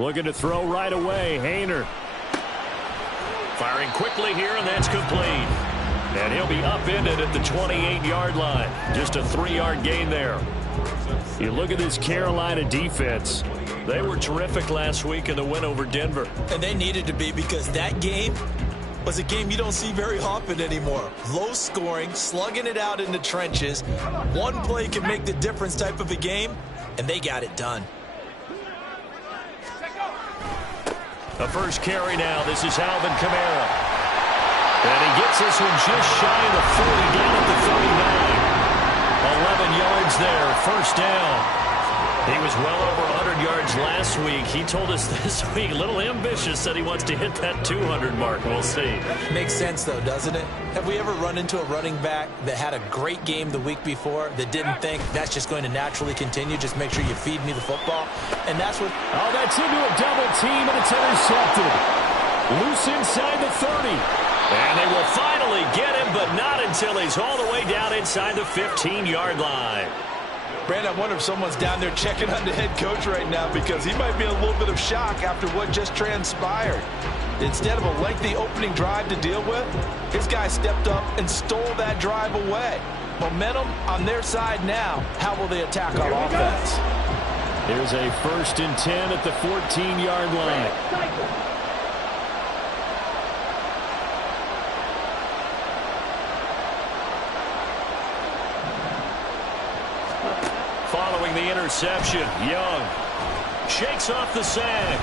Looking to throw right away. Hayner. Firing quickly here, and that's complete. And he'll be upended at the 28-yard line. Just a 3-yard gain there. You look at this Carolina defense. They were terrific last week in the win over Denver. And they needed to be, because that game was a game you don't see very often anymore. Low scoring, slugging it out in the trenches. One play can make the difference type of a game, and they got it done. The first carry now. This is Alvin Kamara. And he gets this one just shy of the 40, down at the 39. 11 yards there, first down. He was well over 100 yards last week. He told us this week, a little ambitious, that he wants to hit that 200 mark. We'll see. Makes sense, though, doesn't it? Have we ever run into a running back that had a great game the week before that didn't think that's just going to naturally continue? Just make sure you feed me the football. And that's what... Oh, that's into a double team, and it's intercepted. Loose inside the 30. And they will finally get him, but not until he's all the way down inside the 15-yard line. Brandon, I wonder if someone's down there checking on the head coach right now, because he might be in a little bit of shock after what just transpired. Instead of a lengthy opening drive to deal with, his guy stepped up and stole that drive away. Momentum on their side now. How will they attack on offense? Here's a 1st and 10 at the 14-yard line. Following the interception, Young shakes off the sag.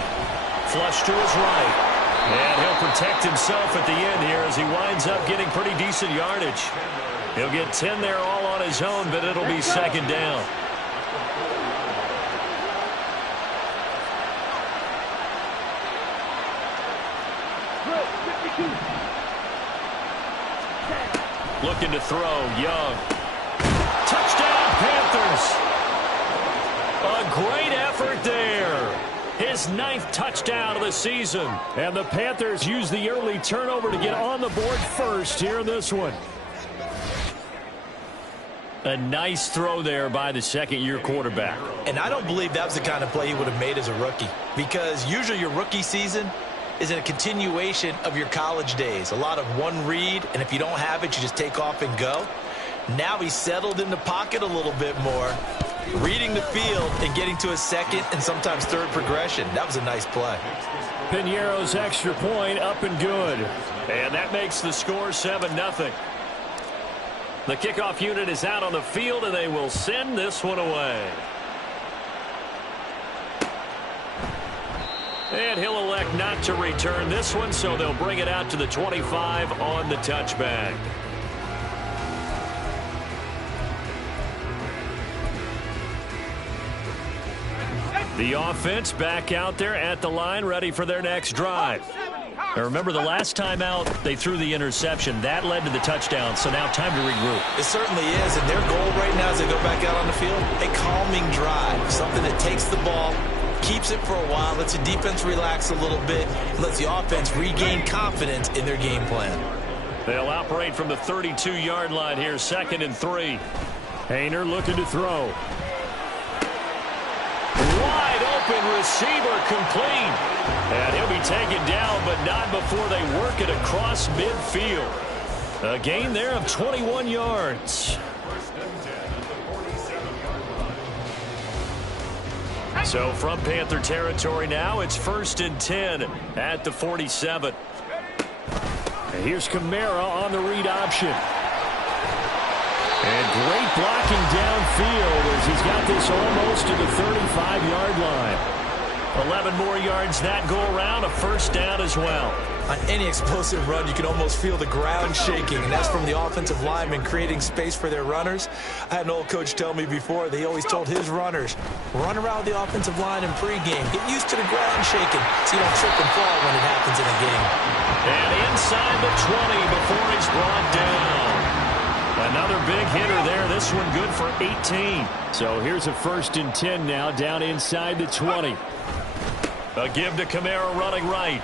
Flush to his right. And he'll protect himself at the end here as he winds up getting pretty decent yardage. He'll get 10 there all on his own, but it'll be second down. Looking to throw, Young. Touchdown, Panthers. A great effort there. His 9th touchdown of the season. And the Panthers use the early turnover to get on the board first here in this one. A nice throw there by the second-year quarterback. And I don't believe that was the kind of play he would have made as a rookie, because usually your rookie season is in a continuation of your college days. A lot of one read, and if you don't have it, you just take off and go. Now he's settled in the pocket a little bit more, reading the field and getting to a second and sometimes third progression. That was a nice play. Piñeiro's extra point up and good. And that makes the score 7-0. The kickoff unit is out on the field, and they will send this one away. And he'll elect not to return this one, so they'll bring it out to the 25 on the touchback. The offense back out there at the line, ready for their next drive. Now remember, the last time out, they threw the interception. That led to the touchdown, so now time to regroup. It certainly is, and their goal right now as they go back out on the field, a calming drive, something that takes the ball, keeps it for a while, lets the defense relax a little bit, lets the offense regain confidence in their game plan. They'll operate from the 32-yard line here, 2nd and 3. Hayner looking to throw. Wide open receiver, complete. And he'll be taken down, but not before they work it across midfield. A gain there of 21 yards. So from Panther territory now, it's 1st and 10 at the 47. And here's Kamara on the read option. And great blocking downfield as he's got this almost to the 35-yard line. 11 more yards that go around, a first down as well. On any explosive run, you can almost feel the ground shaking, and that's from the offensive linemen creating space for their runners. I had an old coach tell me before, they always told his runners, run around the offensive line in pregame. Get used to the ground shaking so you don't trip and fall when it happens in a game. And inside the 20 before he's brought down. Another big hitter there. This one good for 18. So here's a 1st and 10 now, down inside the 20. A give to Kamara running right.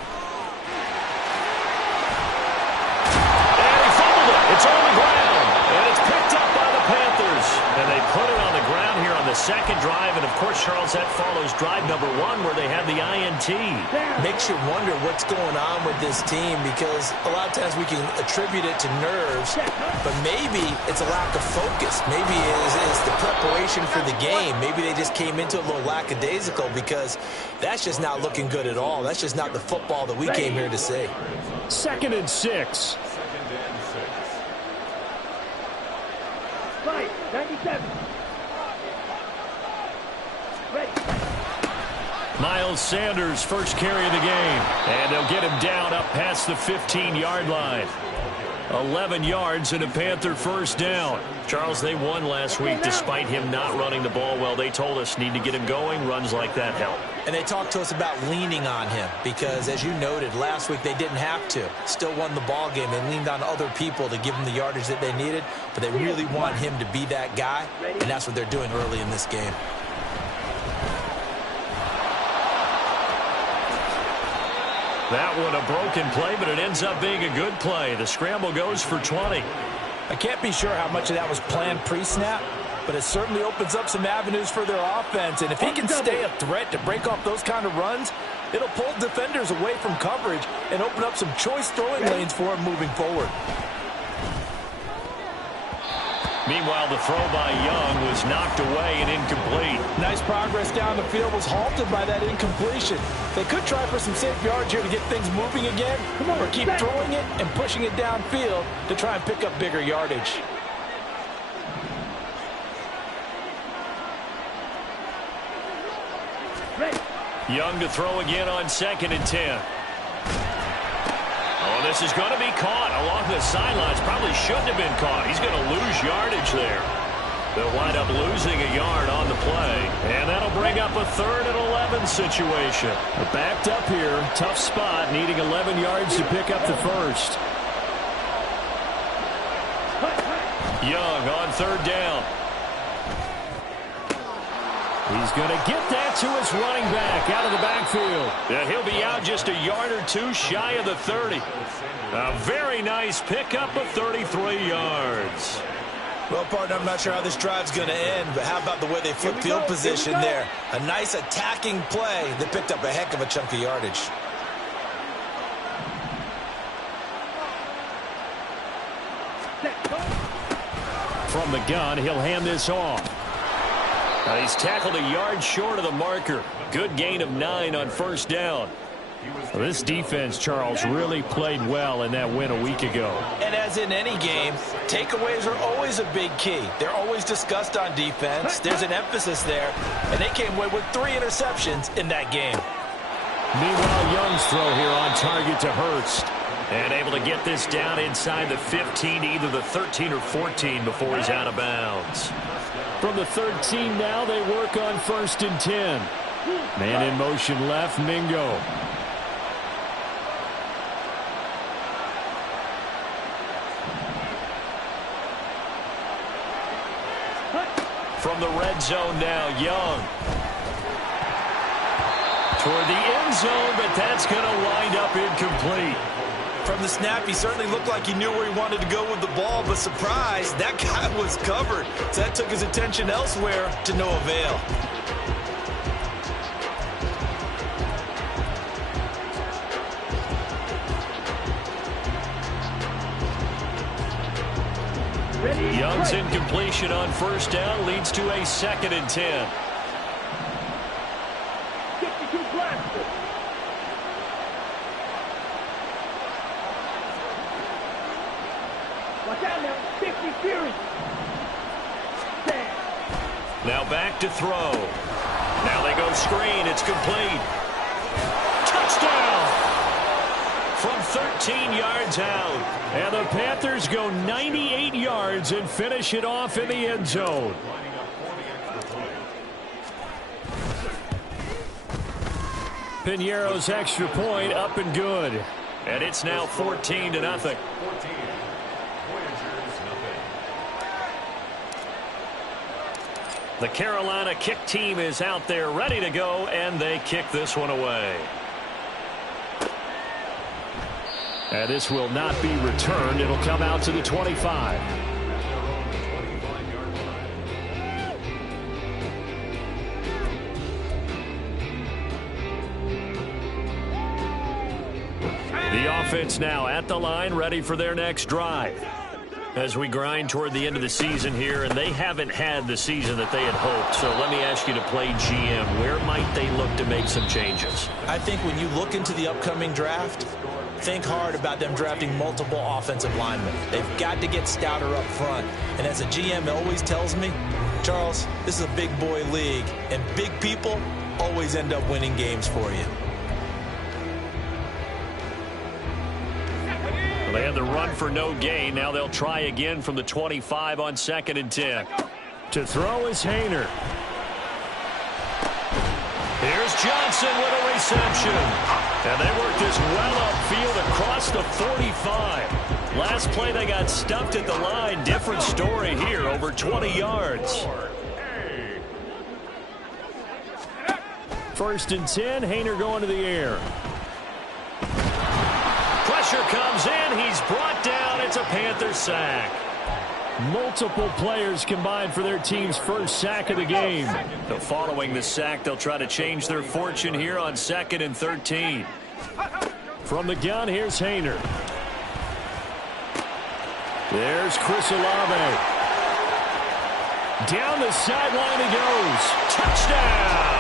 And he fumbled it. It's on the ground. And it's picked up by the Panthers. And they put it on the ground here on the second drive. And, of course, Charles, Charles, that follows drive number 1 where they had the INT. Makes you wonder what's going on with this team, because a lot of times we can attribute it to nerves, but maybe it's a lack of focus. Maybe it's the preparation for the game. Maybe they just came into a little lackadaisical, because that's just not looking good at all. That's just not the football that we came here to see. 2nd and 6. Right, 97. Ready. Miles Sanders, first carry of the game. And they'll get him down up past the 15-yard line. 11 yards and a Panther first down. Charles, they won last week despite him not running the ball well. They told us need to get him going. Runs like that help. And they talked to us about leaning on him because, as you noted, last week they didn't have to. Still won the ball game. They leaned on other people to give them the yardage that they needed, but they really want him to be that guy, and that's what they're doing early in this game. That one a broken play, but it ends up being a good play. The scramble goes for 20. I can't be sure how much of that was planned pre-snap, but it certainly opens up some avenues for their offense. And if he can stay a threat to break off those kind of runs, it'll pull defenders away from coverage and open up some choice throwing lanes for him moving forward. Meanwhile, the throw by Young was knocked away and incomplete. Nice progress down the field was halted by that incompletion. They could try for some safe yards here to get things moving again, or keep throwing it and pushing it downfield to try and pick up bigger yardage. Young to throw again on 2nd and 10. Oh, this is going to be caught along the sidelines. Probably shouldn't have been caught. He's going to lose yardage there. They'll wind up losing a yard on the play. And that'll bring up a 3rd and 11 situation. They're backed up here. Tough spot, needing 11 yards to pick up the first. Young on 3rd down. He's going to get that to his running back out of the backfield. Yeah, he'll be out just a yard or 2 shy of the 30. A very nice pickup of 33 yards. Well, partner, I'm not sure how this drive's going to end, but how about the way they flipped field position there? A nice attacking play that picked up a heck of a chunk of yardage. From the gun, he'll hand this off. Now he's tackled a yard short of the marker. Good gain of 9 on 1st down. Well, this defense, Charles, really played well in that win a week ago. And as in any game, takeaways are always a big key. They're always discussed on defense. There's an emphasis there, and they came away with 3 interceptions in that game. Meanwhile, Young's throw here on target to Hurst. And able to get this down inside the 15, either the 13 or 14 before he's out of bounds. From the 13 now, they work on 1st and 10. Man in motion left, Mingo. From the red zone now, Young. Toward the end zone, but that's going to wind up incomplete. From the snap, he certainly looked like he knew where he wanted to go with the ball, but surprise, that guy was covered. So that took his attention elsewhere to no avail. Young's incompletion on 1st down leads to a 2nd and 10. Now back to throw. Now they go screen. It's complete. Touchdown! From 13 yards out. And the Panthers go 98 yards and finish it off in the end zone. Piñeiro's extra point up and good. And it's now 14-0. The Carolina kick team is out there ready to go, and they kick this one away. And this will not be returned. It'll come out to the 25. The offense now at the line, ready for their next drive. As we grind toward the end of the season here, and they haven't had the season that they had hoped. So let me ask you to play GM. Where might they look to make some changes? I think when you look into the upcoming draft, think hard about them drafting multiple offensive linemen. They've got to get stouter up front. And as a GM always tells me, Charles, this is a big boy league, and big people always end up winning games for you. They had the run for no gain. Now they'll try again from the 25 on 2nd and 10. To throw is Haener. Here's Johnson with a reception. And they work this well upfield across the 45. Last play they got stuffed at the line. Different story here, over 20 yards. 1st and 10, Haener going to the air. Pressure comes in. He's brought down. It's a Panthers sack. Multiple players combined for their team's first sack of the game. So following the sack, they'll try to change their fortune here on 2nd and 13. From the gun, here's Haener. There's Chris Olave. Down the sideline he goes. Touchdown!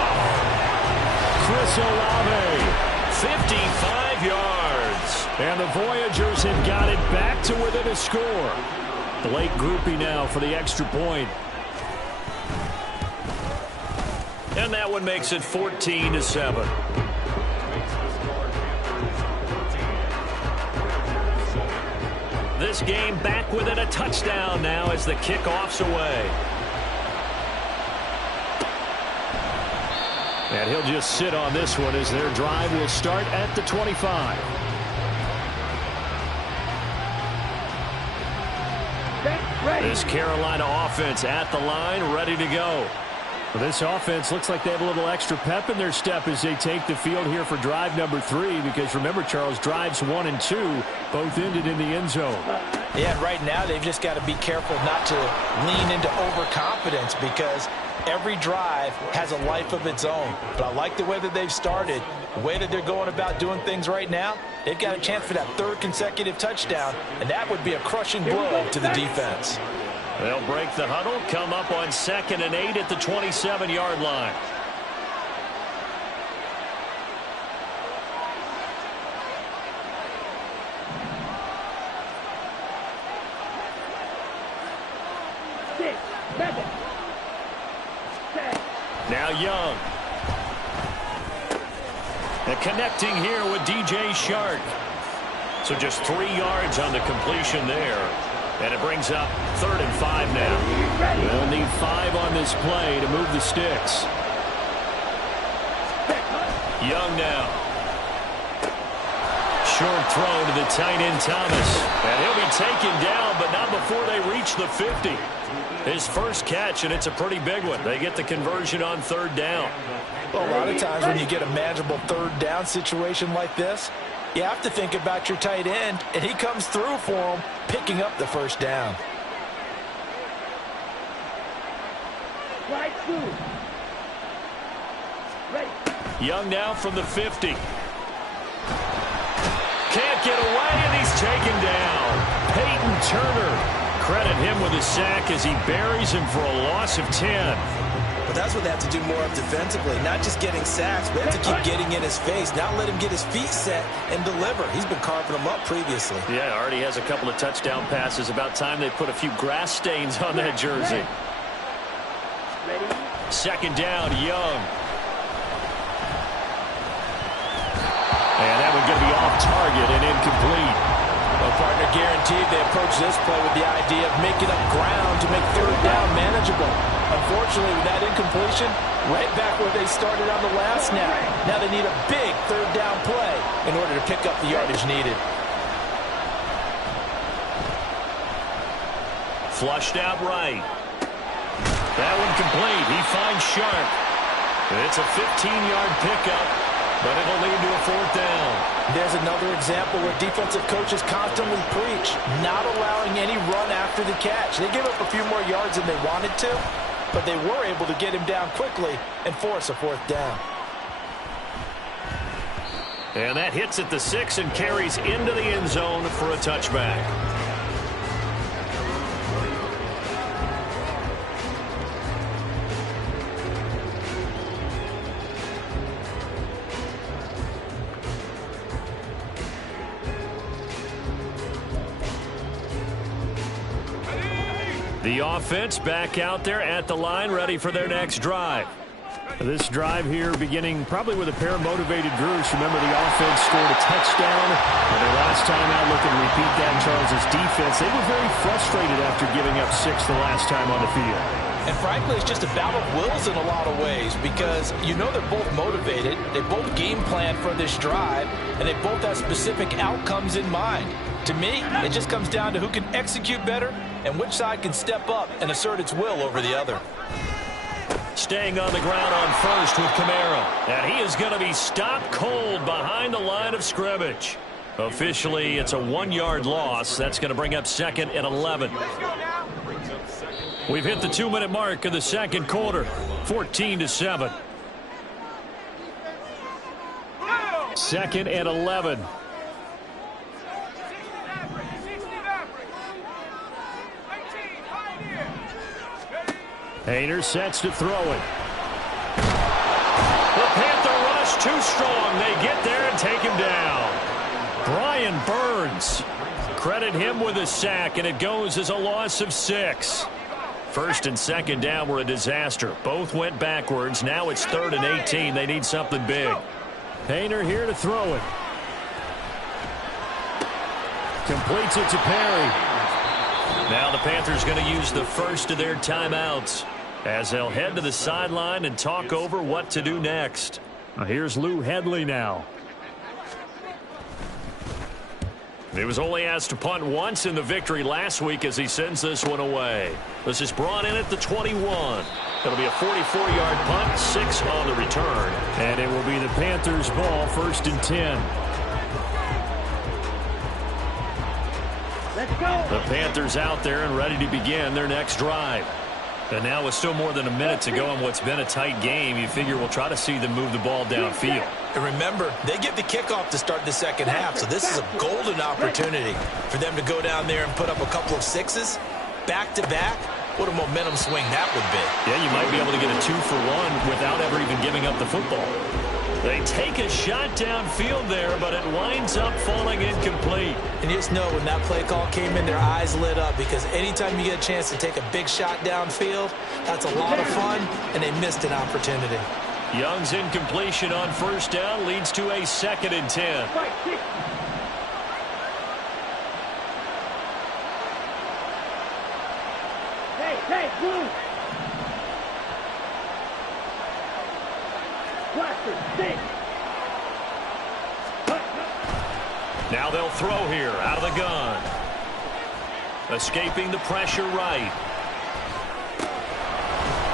Chris Olave. 55 yards. And the Voyagers have got it back to within a score. Blake Groupie now for the extra point. And that one makes it 14-7. This game back within a touchdown now as the kickoff's away. And he'll just sit on this one as their drive will start at the 25. This Carolina offense at the line, ready to go. Well, this offense looks like they have a little extra pep in their step as they take the field here for drive number 3. Because remember, Charles, drives 1 and 2 both ended in the end zone. Yeah, and right now they've just got to be careful not to lean into overconfidence because every drive has a life of its own. But I like the way that they've started, the way that they're going about doing things right now. They've got a chance for that 3rd consecutive touchdown, and that would be a crushing blow to the defense. They'll break the huddle, come up on 2nd and 8 at the 27-yard line. Now Young. And connecting here with DJ Shark. So just 3 yards on the completion there. And it brings up 3rd and 5 now. They'll need 5 on this play to move the sticks. Young now. Short throw to the tight end Thomas. And he'll be taken down, but not before they reach the 50. His first catch, and it's a pretty big one. They get the conversion on 3rd down. Well, a lot of times when you get a manageable 3rd down situation like this, you have to think about your tight end, and he comes through for him, picking up the 1st down. Young now from the 50. Can't get away, and he's taken down. Peyton Turner. Credit him with a sack as he buries him for a loss of 10. But that's what they have to do more of defensively, not just getting sacks, but have to keep getting in his face, not let him get his feet set and deliver. He's been carving them up previously. Yeah, already has a couple of touchdown passes. About time they put a few grass stains on that jersey. 2nd down, Young. And that one going to be off target and incomplete. Well, partner, guaranteed they approach this play with the idea of making up ground to make 3rd down manageable. Unfortunately, with that incompletion, right back where they started on the last snap. Now they need a big 3rd down play in order to pick up the yardage needed. Flushed out right. That one complete. He finds Sharp. It's a 15-yard pickup, but it'll lead to a 4th down. There's another example where defensive coaches constantly preach, not allowing any run after the catch. They gave up a few more yards than they wanted to, but they were able to get him down quickly and force a 4th down. And that hits at the 6 and carries into the end zone for a touchback. The offense back out there at the line, ready for their next drive. This drive here beginning probably with a pair of motivated groups. Remember, the offense scored a touchdown. And their last time out, looking to repeat that, Charles' defense. They were very frustrated after giving up 6 the last time on the field. And frankly, it's just a battle of wills in a lot of ways because you know they're both motivated. They both game plan for this drive, and they both have specific outcomes in mind. To me, it just comes down to who can execute better and which side can step up and assert its will over the other. Staying on the ground on first with Kamara. And he is going to be stopped cold behind the line of scrimmage. Officially, it's a 1-yard loss. That's going to bring up 2nd and 11. We've hit the 2-minute mark of the second quarter. 14-7. 2nd and 11. Hayner sets to throw it. The Panther rush too strong. They get there and take him down. Brian Burns. Credit him with a sack, and it goes as a loss of 6. First and second down were a disaster. Both went backwards. Now it's 3rd and 18. They need something big. Hayner here to throw it. Completes it to Perry. Now the Panthers going to use the first of their timeouts as they'll head to the sideline and talk over what to do next. Here's Lou Hedley now. He was only asked to punt once in the victory last week as he sends this one away. This is brought in at the 21. It'll be a 44-yard punt, 6 on the return. And it will be the Panthers' ball, 1st and 10. Let's go. The Panthers out there and ready to begin their next drive. And now with still more than a minute to go in what's been a tight game, you figure we'll try to see them move the ball downfield. And remember, they get the kickoff to start the second half, so this is a golden opportunity for them to go down there and put up a couple of 6s back-to-back. What a momentum swing that would be. Yeah, you might be able to get a 2-for-1 without ever even giving up the football. They take a shot downfield there, but it winds up falling incomplete. And you just know when that play call came in, their eyes lit up because anytime you get a chance to take a big shot downfield, that's a lot of fun, and they missed an opportunity. Young's incompletion on first down leads to a 2nd and 10. Hey, Blue. Now they'll throw here out of the gun. Escaping the pressure right.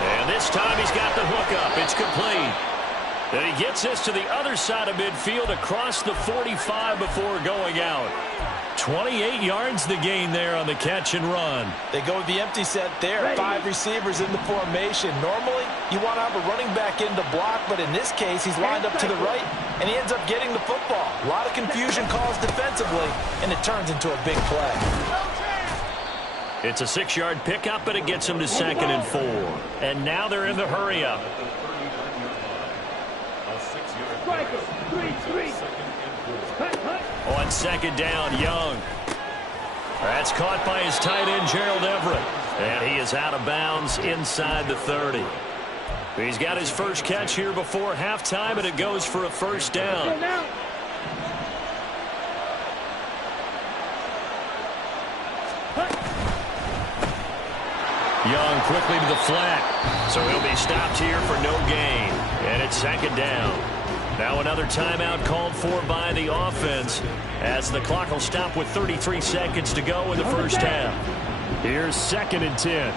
And this time he's got the hook up. It's complete. And he gets this to the other side of midfield across the 45 before going out. 28 yards the gain there on the catch and run. They go with the empty set there. 5 receivers in the formation. Normally, you want to have a running back in the block, but in this case, he's lined up to the right, and he ends up getting the football. A lot of confusion caused defensively, and it turns into a big play. It's a 6-yard pickup, but it gets them to 2nd and 4. And now they're in the hurry-up. On 2nd down, Young. That's caught by his tight end, Gerald Everett. And he is out of bounds inside the 30. He's got his first catch here before halftime, and it goes for a first down. Young quickly to the flat. So he'll be stopped here for no gain. And it's 2nd down. Now another timeout called for by the offense as the clock will stop with 33 seconds to go in the first half. Here's 2nd and 10.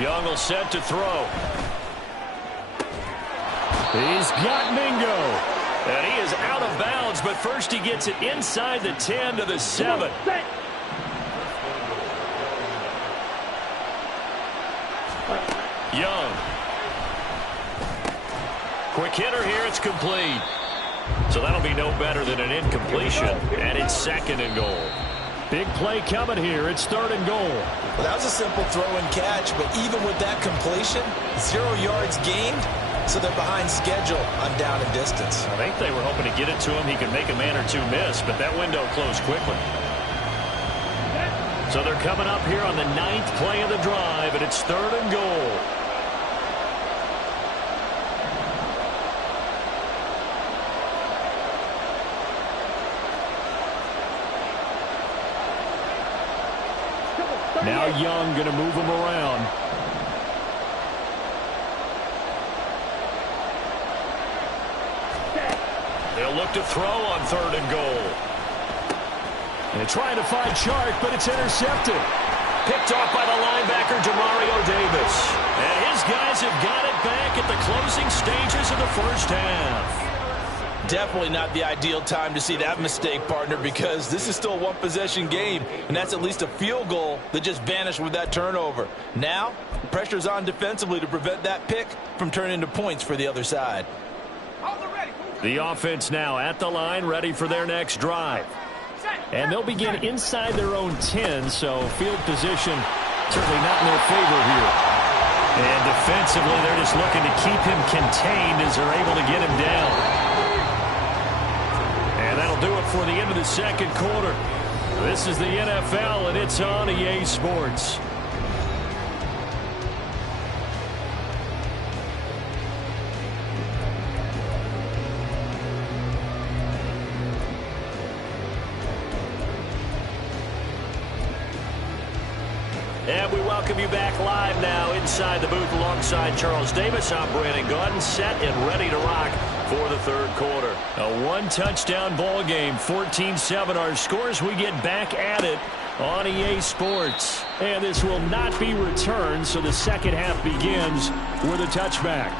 Young will set to throw. He's got Mingo. And he is out of bounds, but first he gets it inside the 10 to the 7. Young. Quick hitter here. It's complete. So that'll be no better than an incompletion. And it's 2nd and goal. Big play coming here. It's 3rd and goal. Well, that was a simple throw and catch, but even with that completion, 0 yards gained, so they're behind schedule on down and distance. I think they were hoping to get it to him. He could make a man or two miss, but that window closed quickly. So they're coming up here on the 9th play of the drive, and it's 3rd and goal. Now Young going to move him around. They'll look to throw on 3rd and goal. And trying to find Chark, but it's intercepted. Picked off by the linebacker, Demario Davis. And his guys have got it back at the closing stages of the first half. Definitely not the ideal time to see that mistake, partner, because this is still a one-possession game, and that's at least a field goal that just vanished with that turnover. Now, pressure's on defensively to prevent that pick from turning into points for the other side. The offense now at the line, ready for their next drive. And they'll begin inside their own 10, so field position certainly not in their favor here. And defensively, they're just looking to keep him contained as they're able to get him down. And that'll do it for the end of the 2nd quarter. This is the NFL, and it's on EA Sports. And we welcome you back live now inside the booth alongside Charles Davis. I'm Brandon Gaudin, set and ready to rock for the 3rd quarter. A one-touchdown ball game, 14-7 our scores. We get back at it on EA Sports. And this will not be returned, so the 2nd half begins with a touchback.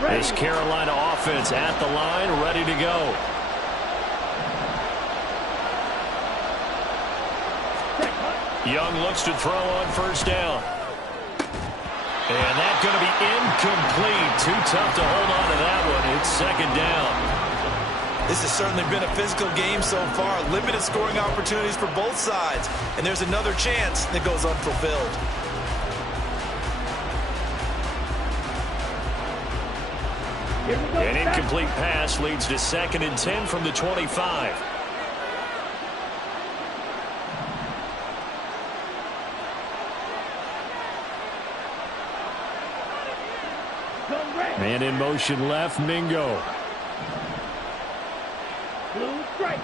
This Carolina offense at the line, ready to go. Young looks to throw on 1st down. And that's going to be incomplete. Too tough to hold on to that one. It's 2nd down. This has certainly been a physical game so far. Limited scoring opportunities for both sides. And there's another chance that goes unfulfilled. An incomplete pass leads to 2nd and 10 from the 25. Man in motion left, Mingo. Blue strike.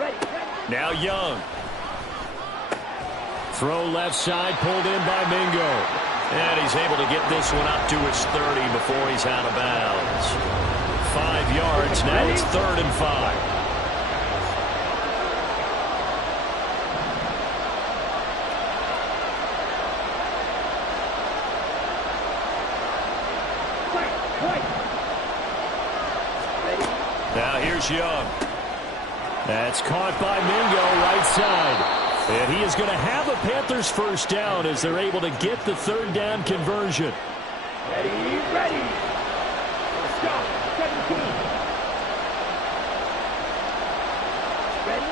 Ready. Now Young. Throw left side, pulled in by Mingo. And he's able to get this one up to his 30 before he's out of bounds. 5 yards. Now it's 3rd and 5. Now here's Young. That's caught by Mingo, right side. And he is going to have a Panthers 1st down as they're able to get the 3rd down conversion. Ready. Let's go. 17. Ready.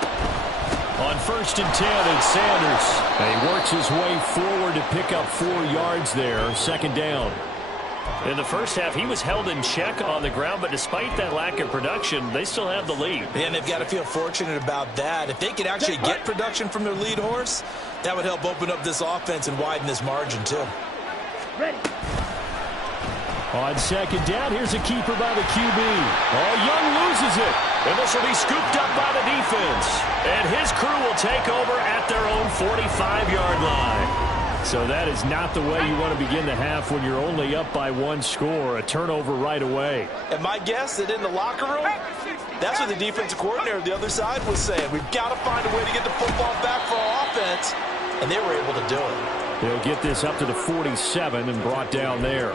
On 1st and 10, it's Sanders. And he works his way forward to pick up 4 yards there. 2nd down. In the first half, he was held in check on the ground, but despite that lack of production, they still have the lead. And they've got to feel fortunate about that. If they could actually get production from their lead horse, that would help open up this offense and widen this margin, too. Ready. On 2nd down, here's a keeper by the QB. Oh, Young loses it. And this will be scooped up by the defense. And his crew will take over at their own 45-yard line. So that is not the way you want to begin the half when you're only up by 1 score. A turnover right away. And my guess that in the locker room, That's what the defensive coordinator of the other side was saying. We've got to find a way to get the football back for our offense, and they were able to do it. They'll get this up to the 47 and brought down there.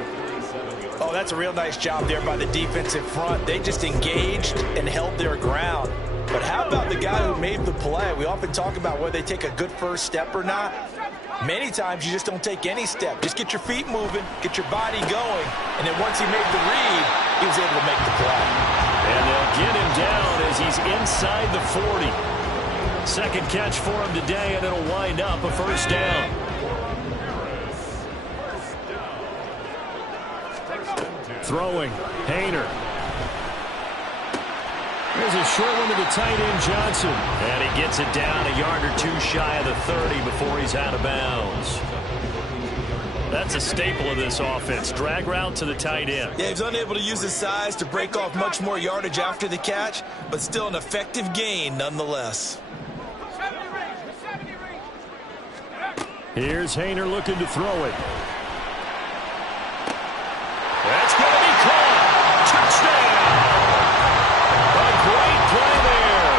Oh, that's a real nice job there by the defensive front. They just engaged and held their ground. But how about the guy who made the play? We often talk about whether they take a good first step or not. Many times you just don't take any step. Just get your feet moving, get your body going, and then once he made the read, he was able to make the play. And they'll get him down as he's inside the 40. Second catch for him today, and it'll wind up a first down. Throwing, Hayner. There's a short one to the tight end, Johnson. And he gets it down a yard or two shy of the 30 before he's out of bounds. That's a staple of this offense. Drag route to the tight end. Yeah, he's unable to use his size to break off much more yardage after the catch, but still an effective gain nonetheless. Here's Hayner looking to throw it. That's going to be caught. Touchdown. A great play there.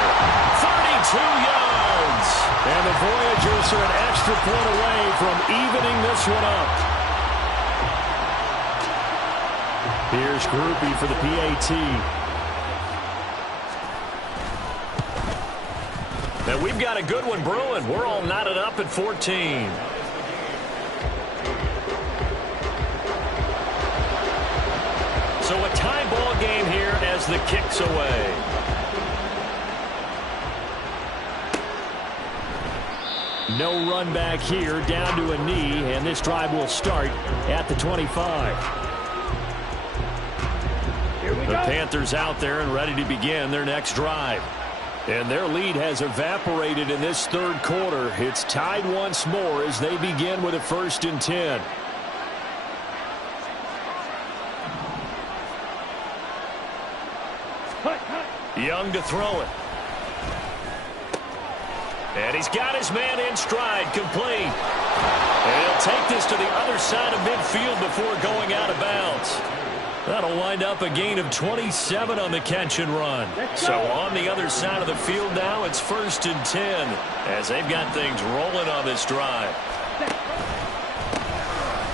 32 yards. And the Voyagers are an extra point away from evening this one up. Here's Groupie for the PAT. And we've got a good one brewing. We're all knotted up at 14. So a tie ball game here as the kick's away. No run back here, down to a knee, and this drive will start at the 25. The Panthers out there and ready to begin their next drive. And their lead has evaporated in this third quarter. It's tied once more as they begin with a 1st and 10. Young to throw it. And he's got his man in stride, complete. And he'll take this to the other side of midfield before going out of bounds. That'll wind up a gain of 27 on the catch and run. So on the other side of the field now, it's 1st and 10 as they've got things rolling on this drive.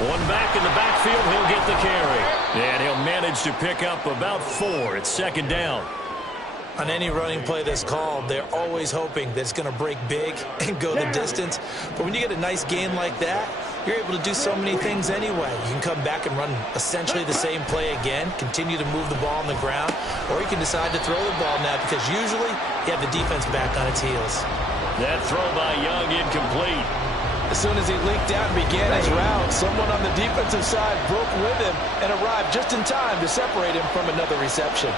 One back in the backfield, he'll get the carry. And he'll manage to pick up about 4. It's 2nd down. On any running play that's called, they're always hoping that it's going to break big and go the distance. But when you get a nice gain like that, you're able to do so many things anyway. You can come back and run essentially the same play again, continue to move the ball on the ground, or you can decide to throw the ball now because usually you have the defense back on its heels. That throw by Young incomplete. As soon as he leaked out and began his route, someone on the defensive side broke with him and arrived just in time to separate him from another reception.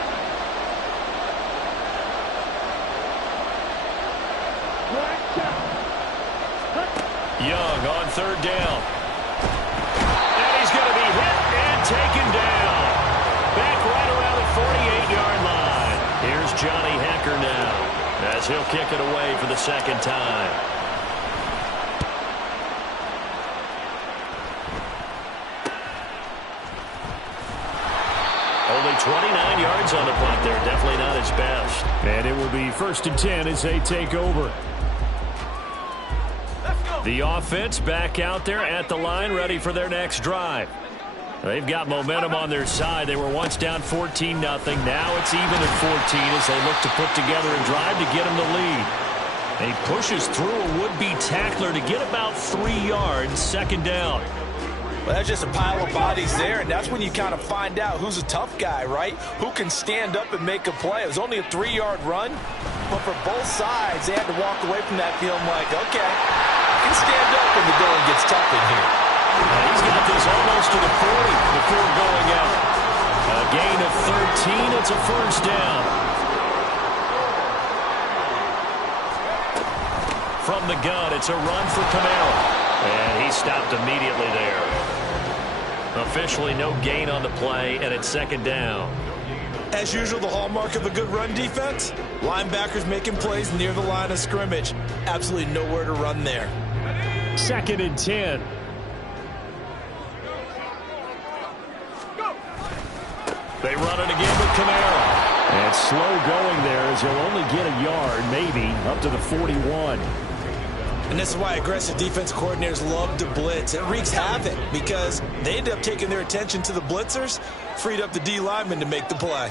Young on 3rd down. And he's going to be hit and taken down. Back right around the 48-yard line. Here's Johnny Hecker now as he'll kick it away for the 2nd time. Only 29 yards on the punt there. Definitely not his best. And it will be 1st and 10 as they take over. The offense back out there at the line, ready for their next drive. They've got momentum on their side. They were once down 14-0. Now it's even at 14 as they look to put together a drive to get them the lead. And he pushes through a would-be tackler to get about 3 yards, 2nd down. Well, that's just a pile of bodies there, and that's when you kind of find out who's a tough guy, right? Who can stand up and make a play. It was only a 3-yard run, but for both sides, they had to walk away from that feeling like, okay, I can stand up when the going gets tough in here. He's got this almost to the 40 before going out. A gain of 13. It's a 1st down. From the gun, it's a run for Camara. And he stopped immediately there. Officially no gain on the play, and it's 2nd down. As usual, the hallmark of a good run defense, linebackers making plays near the line of scrimmage. Absolutely nowhere to run there. 2nd and 10. They run it again with Camara. And It's slow going there as he'll only get a yard, maybe, up to the 41. And this is why aggressive defense coordinators love to blitz. It wreaks havoc because they end up taking their attention to the blitzers, freed up the D lineman to make the play.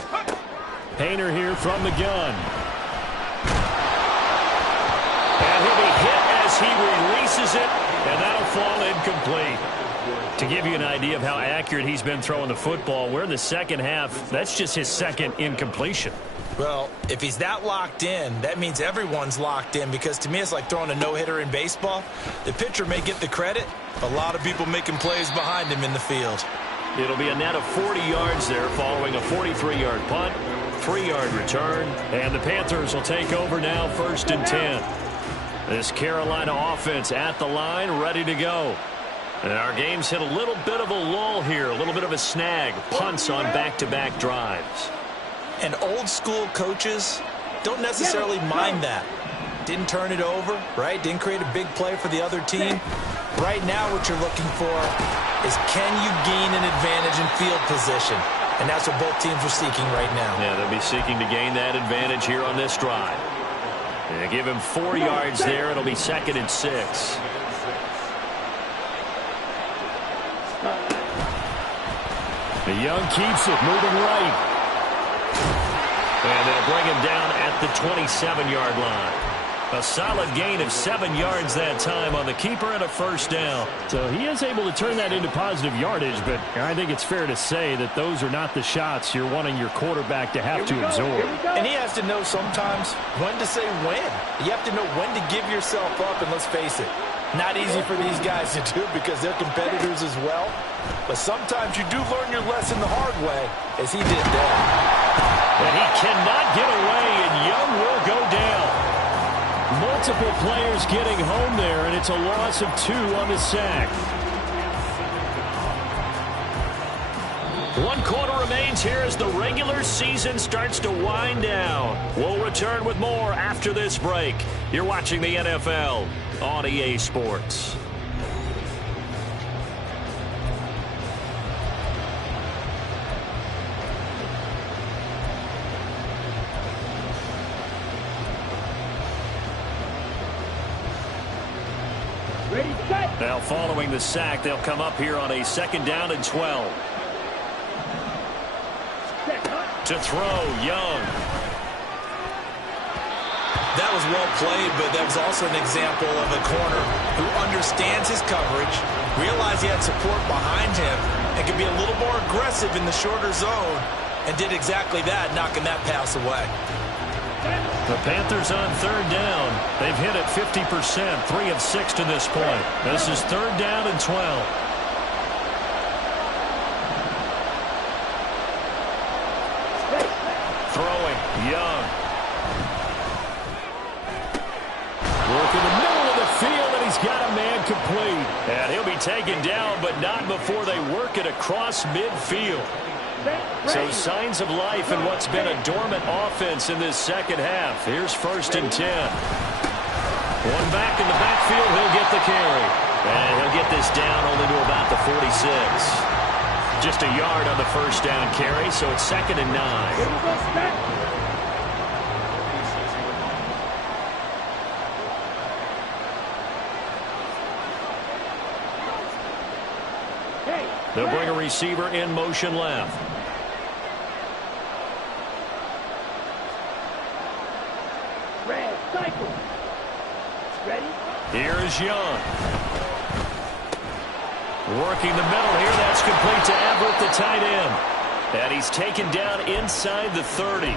Painter here from the gun. And he'll be hit as he releases it, and that'll fall incomplete. To give you an idea of how accurate he's been throwing the football, we're in the second half. That's just his second incompletion. Well, if he's that locked in, that means everyone's locked in, because to me it's like throwing a no-hitter in baseball. The pitcher may get the credit, a lot of people making plays behind him in the field. It'll be a net of 40 yards there following a 43-yard punt, 3-yard return, and the Panthers will take over now, 1st and 10. This Carolina offense at the line, ready to go. And our game's hit a little bit of a lull here, a little bit of a snag, punts on back-to-back drives. And old-school coaches don't necessarily mind that. Didn't turn it over, right? Didn't create a big play for the other team. Right now what you're looking for is, can you gain an advantage in field position? And that's what both teams are seeking right now. Yeah, they'll be seeking to gain that advantage here on this drive. They give him 4 yards there. It'll be 2nd and 6. The Young keeps it, moving right. And they'll bring him down at the 27-yard line. A solid gain of 7 yards that time on the keeper and a 1st down. So he is able to turn that into positive yardage, but I think it's fair to say that those are not the shots you're wanting your quarterback to have to absorb. And he has to know sometimes when to say when. You have to know when to give yourself up, and let's face it, not easy for these guys to do because they're competitors as well. But sometimes you do learn your lesson the hard way, as he did there. But he cannot get away, and Young will go down. Multiple players getting home there, and it's a loss of 2 on the sack. 1 quarter remains here as the regular season starts to wind down. We'll return with more after this break. You're watching the NFL on EA Sports. Ready, set. Now following the sack, they'll come up here on a 2nd down and 12. To throw, Young. That was well played, but that was also an example of a corner who understands his coverage, realized he had support behind him, and could be a little more aggressive in the shorter zone, and did exactly that, knocking that pass away. The Panthers on 3rd down. They've hit it 50%, 3 of 6 to this point. This is 3rd down and 12. Throwing, Young. Work in the middle of the field, and he's got a man complete. And he'll be taken down, but not before they work it across midfield. So signs of life in what's been a dormant offense in this second half. Here's 1st and 10. One back in the backfield, he'll get the carry. And he'll get this down only to about the 46. Just a yard on the 1st down carry, so it's 2nd and 9. They'll bring a receiver in motion left. Red, cycle. Ready? Here's Young. Working the middle here. That's complete to Everett, the tight end. And he's taken down inside the 30.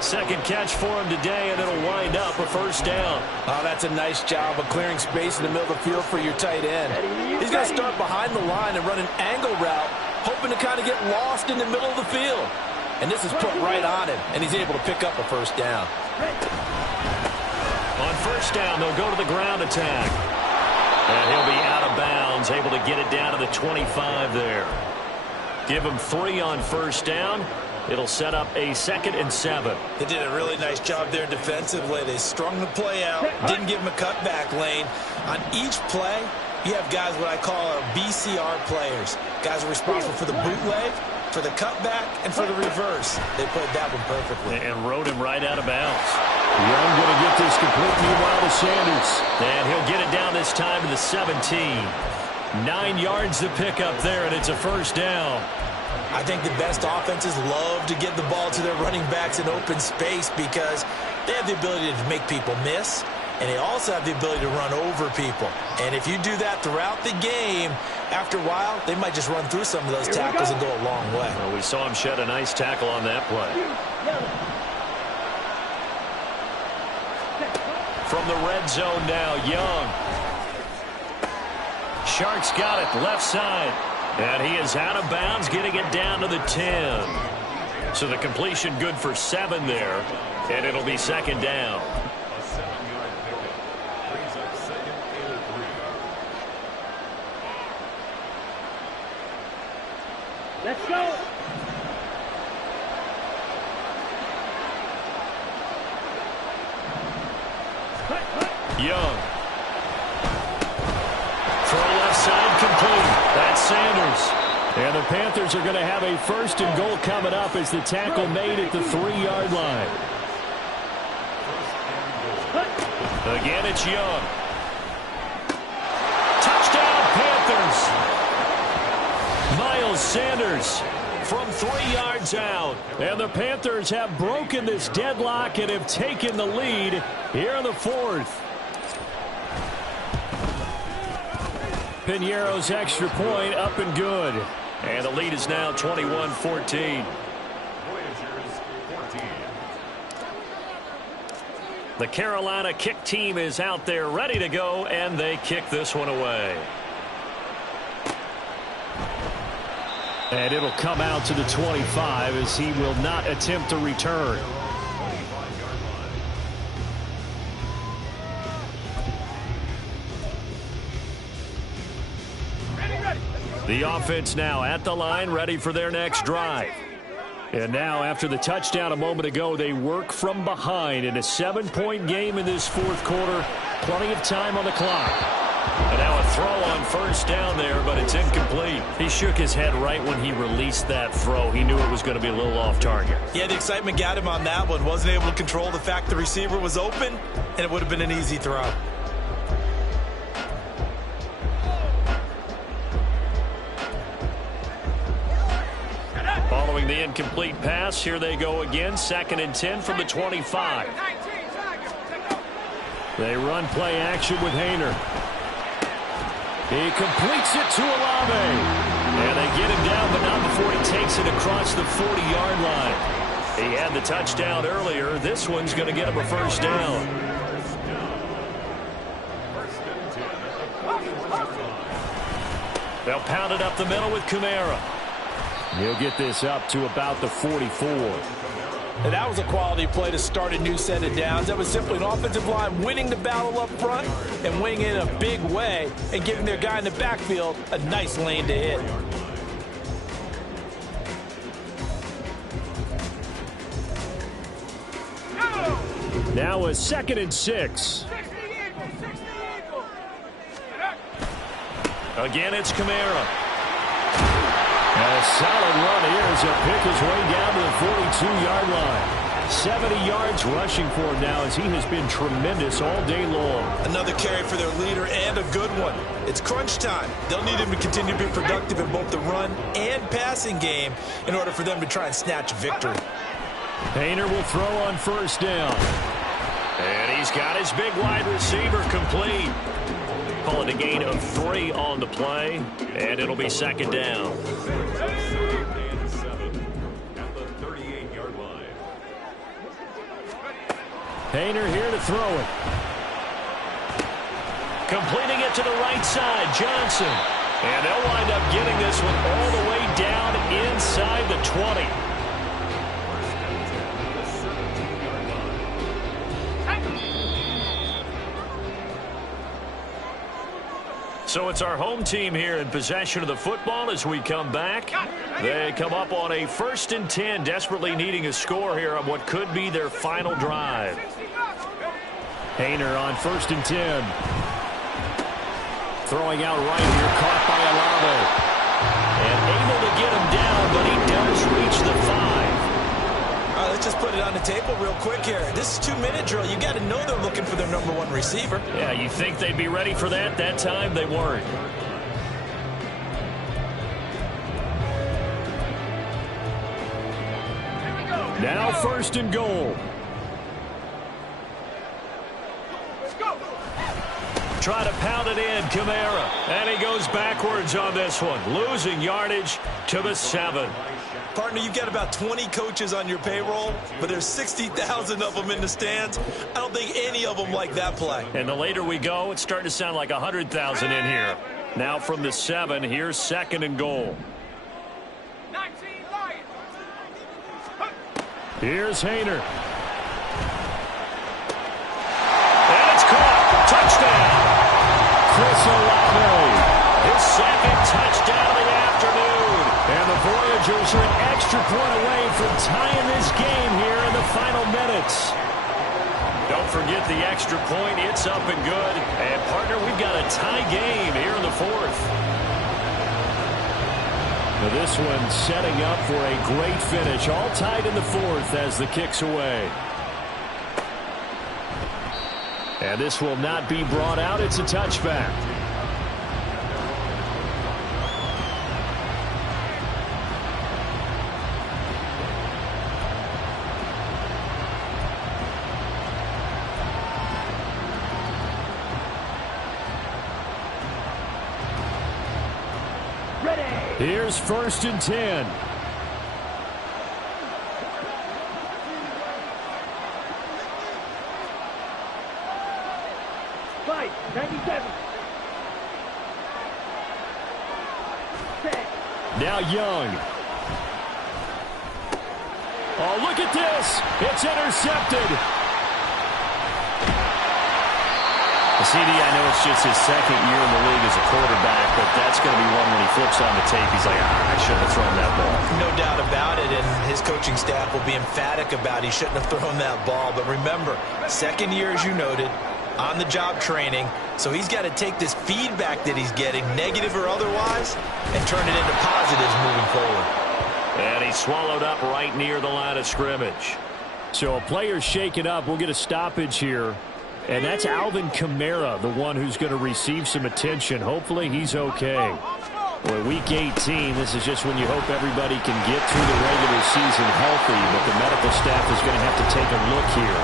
Second catch for him today, and it'll wind up a 1st down. Oh, that's a nice job of clearing space in the middle of the field for your tight end. He's going to start behind the line and run an angle route, hoping to kind of get lost in the middle of the field. And this is put right on him, and he's able to pick up a 1st down. On 1st down, they'll go to the ground attack. And he'll be out of bounds, able to get it down to the 25 there. Give him 3 on 1st down. It'll set up a 2nd and 7. They did a really nice job there defensively. They strung the play out, didn't give him a cutback lane. On each play, You have guys what I call our BCR players. Guys are responsible for the bootleg, for the cutback, and for the reverse. They played that one perfectly. And rode him right out of bounds. Young going to get this complete meanwhile to Sanders. And he'll get it down this time to the 17. 9 yards to pick up there, and it's a first down. I think the best offenses love to get the ball to their running backs in open space because they have the ability to make people miss, and they also have the ability to run over people. And if you do that throughout the game, after a while, they might just run through some of those tackles and go a long way. Well, we saw him shed a nice tackle on that play. From the red zone now, Young. Sharks got it, left side. And he is out of bounds, getting it down to the 10. So the completion good for 7 there, and it'll be second down. Let's go. Young. Throw left side complete. That's Sanders. And the Panthers are going to have a first and goal coming up as the tackle made at the 3-yard line. Again, it's Young. Touchdown, Panthers. Miles Sanders from 3 yards out. And the Panthers have broken this deadlock and have taken the lead here in the 4th. Piñeiro's extra point up and good. And the lead is now 21-14. The Carolina kick team is out there ready to go, and they kick this one away. And it'll come out to the 25 as he will not attempt to return. The offense now at the line, ready for their next drive. And now, after the touchdown a moment ago, they work from behind in a 7-point game in this 4th quarter. Plenty of time on the clock. And now a throw on first down there, but it's incomplete. He shook his head right when he released that throw. He knew it was going to be a little off target. Yeah, the excitement got him on that one. Wasn't able to control the fact the receiver was open, and it would have been an easy throw. Following the incomplete pass, here they go again. 2nd and 10 from the 25. They run play action with Hayner. He completes it to Olave. And they get him down, but not before he takes it across the 40-yard line. He had the touchdown earlier. This one's going to get him a first down. They'll pound it up the middle with Kamara. He'll get this up to about the 44. And that was a quality play to start a new set of downs. That was simply an offensive line winning the battle up front and winning it in a big way and giving their guy in the backfield a nice lane to hit. Now a 2nd and 6. Again, it's Kamara. A solid run here as he'll pick his way down to the 42-yard line. 70 yards rushing for him now as he has been tremendous all day long. Another carry for their leader and a good one. It's crunch time. They'll need him to continue to be productive in both the run and passing game in order for them to try and snatch a victory. Hayner will throw on first down. And he's got his big wide receiver complete. Call it a gain of 3 on the play, and it'll be second down. Hayner here to throw it. Completing it to the right side, Johnson. And they'll wind up getting this one all the way down inside the 20. So it's our home team here in possession of the football as we come back. They come up on a 1st and 10, desperately needing a score here on what could be their final drive. Hayner on 1st and 10. Throwing out right here, caught by Olave. And able to get him down, but he does reach the 5. All right, let's just put it on the table real quick here. This is 2-minute drill. You got to know they're looking for their number 1 receiver. Yeah, you think they'd be ready for that? That time they weren't. Now 1st and goal. Try to pound it in, Kamara. And he goes backwards on this one, losing yardage to the 7. Partner, you've got about 20 coaches on your payroll, but there's 60,000 of them in the stands. I don't think any of them like that play. And the later we go, it's starting to sound like 100,000 in here. Now from the 7, here's 2nd and goal. Here's Hayner. And it's caught. Touchdown. Chris Olave. His 2nd touchdown of the afternoon. And the Voyagers are an extra point away from tying this game here in the final minutes. Don't forget the extra point. It's up and good. And, partner, we've got a tie game here in the 4th. Now this one setting up for a great finish. All tied in the 4th as the kick's away. And this will not be brought out. It's a touchback. Here's 1st and 10. Fight, 97. Set. Now Young. Oh, look at this. It's intercepted. CD, I know it's just his 2nd year in the league as a quarterback, but that's going to be one when he flips on the tape. He's like, I shouldn't have thrown that ball. No doubt about it, and his coaching staff will be emphatic about he shouldn't have thrown that ball. But remember, 2nd year, as you noted, on-the-job training, so he's got to take this feedback that he's getting, negative or otherwise, and turn it into positives moving forward. And he swallowed up right near the line of scrimmage. So a player's shaken up. We'll get a stoppage here. And that's Alvin Kamara, the one who's going to receive some attention. Hopefully he's okay. Well, week 18, this is just when you hope everybody can get through the regular season healthy, but the medical staff is going to have to take a look here,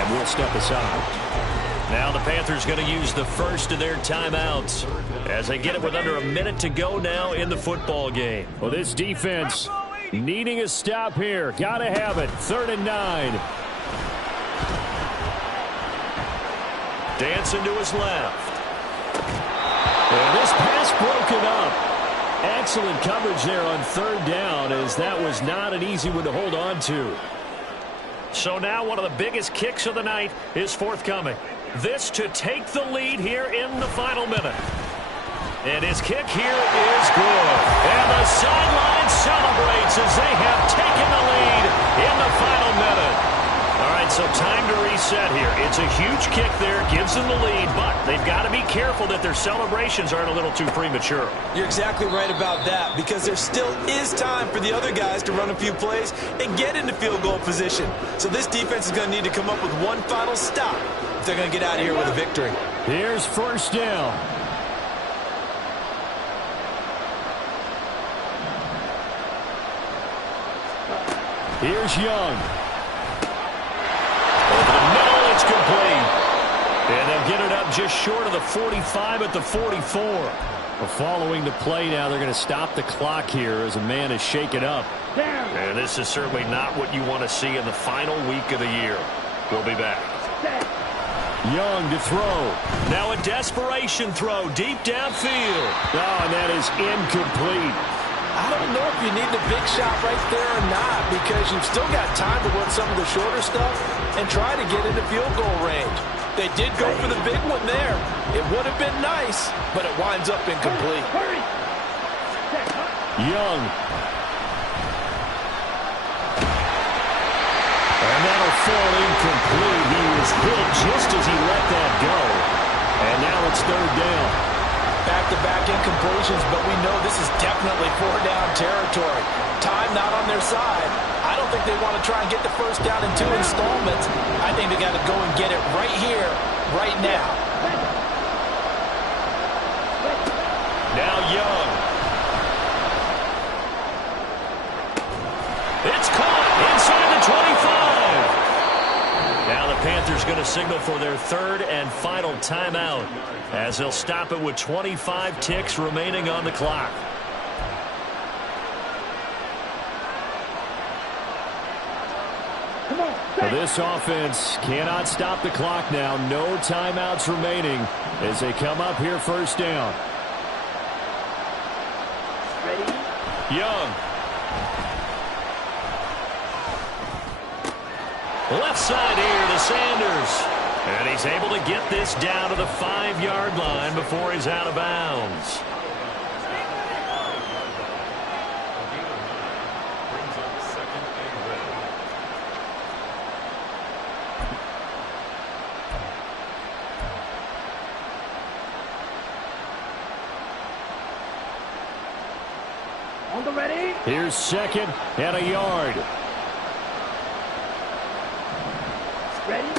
and we'll step aside. Now the Panthers going to use the first of their timeouts as they get it with under a minute to go now in the football game. Well, this defense needing a stop here. Got to have it. 3rd and 9. Dancing to his left. And this pass broken up. Excellent coverage there on 3rd down, as that was not an easy one to hold on to. So now one of the biggest kicks of the night is forthcoming. This to take the lead here in the final minute. And his kick here is good. And the sideline celebrates as they have taken the lead in the final minute. All right, so time to reset here. It's a huge kick there, gives them the lead, but they've got to be careful that their celebrations aren't a little too premature. You're exactly right about that, because there still is time for the other guys to run a few plays and get into field goal position. So this defense is going to need to come up with one final stop if they're going to get out of here with a victory. Here's 1st down. Here's Young. Over the middle, it's complete. And they'll get it up just short of the 45 at the 44. Well, following the play now, they're going to stop the clock here as a man is shaken up. And this is certainly not what you want to see in the final week of the year. We'll be back. Young to throw. Now a desperation throw deep downfield. Oh, and that is incomplete. I don't know if you need the big shot right there or not, because you've still got time to run some of the shorter stuff and try to get into field goal range. They did go for the big one there. It would have been nice, but it winds up incomplete. Young. And that'll fall incomplete. He was hit just as he let that go. And now it's 3rd down. Back-to-back incompletions, but we know this is definitely four-down territory. Time not on their side. I don't think they want to try and get the first down in 2 installments. I think they got to go and get it right here, right now. Now Young. It's caught inside the 25. Now the Panthers going to signal for their third and final timeout as they'll stop it with 25 ticks remaining on the clock. This offense cannot stop the clock now. No timeouts remaining as they come up here first down. Ready? Young. Left side here to Sanders. And he's able to get this down to the 5-yard line before he's out of bounds. On the ready? Here's second and a yard. Ready?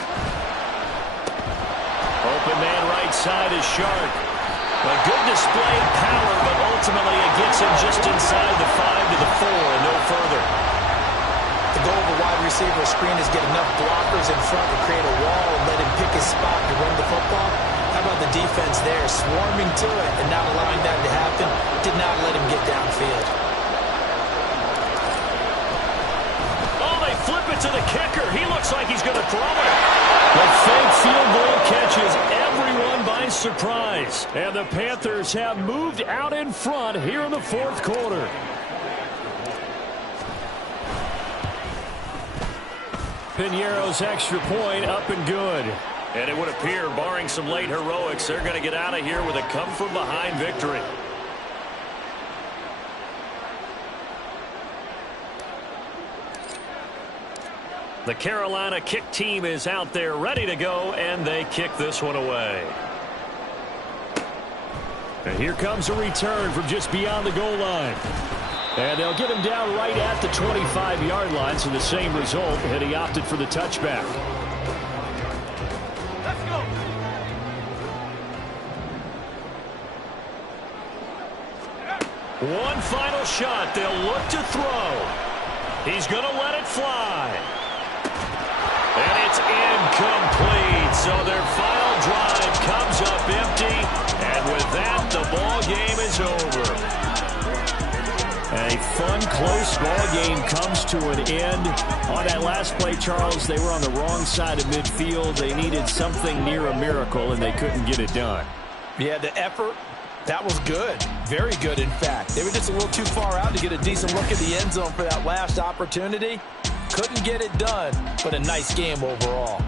Open man right side is Sharp. A good display of power, but ultimately it gets him just inside the 5 to the 4 and no further. The goal of a wide receiver screen is get enough blockers in front to create a wall and let him pick his spot to run the football. How about the defense there, swarming to it and not allowing that to happen? Did not let him get downfield. Oh, they flip it to the kicker. He looks like he's going to throw it. The fake field goal catches everyone by surprise. And the Panthers have moved out in front here in the fourth quarter. Piñeiro's extra point up and good. And it would appear, barring some late heroics, they're going to get out of here with a come-from-behind victory. The Carolina kick team is out there ready to go, and they kick this one away. And here comes a return from just beyond the goal line. And they'll get him down right at the 25-yard line, so the same result, and he opted for the touchback. Let's go. One final shot. They'll look to throw. He's going to let it fly. And it's incomplete. So their final drive comes up empty. And with that, the ball game is over. A fun, close ball game comes to an end. On that last play, Charles, they were on the wrong side of midfield. They needed something near a miracle, and they couldn't get it done. Yeah, the effort, that was good. Very good, in fact. They were just a little too far out to get a decent look at the end zone for that last opportunity. Couldn't get it done, but a nice game overall.